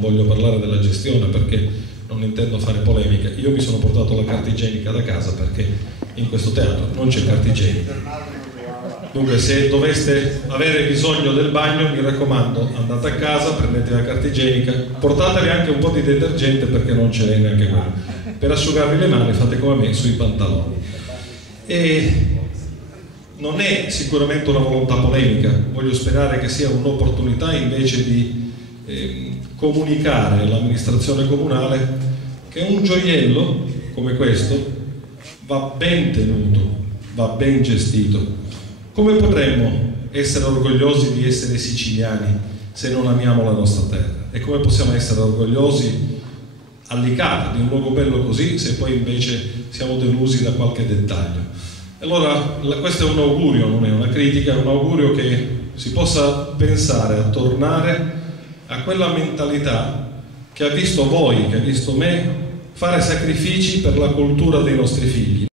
non voglio parlare della gestione perché non intendo fare polemica. Io mi sono portato la carta igienica da casa perché in questo teatro non c'è carta igienica. Dunque, se doveste avere bisogno del bagno, mi raccomando, andate a casa, prendete la carta igienica, portatevi anche un po' di detergente perché non ce n'è neanche quello. Per asciugarvi le mani fate come me sui pantaloni. E non è sicuramente una volontà polemica, voglio sperare che sia un'opportunità invece di comunicare all'amministrazione comunale che un gioiello come questo va ben tenuto, va ben gestito. Come potremmo essere orgogliosi di essere siciliani se non amiamo la nostra terra? E come possiamo essere orgogliosi a Licata di un luogo bello così se poi invece siamo delusi da qualche dettaglio? Allora questo è un augurio, non è una critica, è un augurio che si possa pensare a tornare a quella mentalità che ha visto voi, che ha visto me fare sacrifici per la cultura dei nostri figli.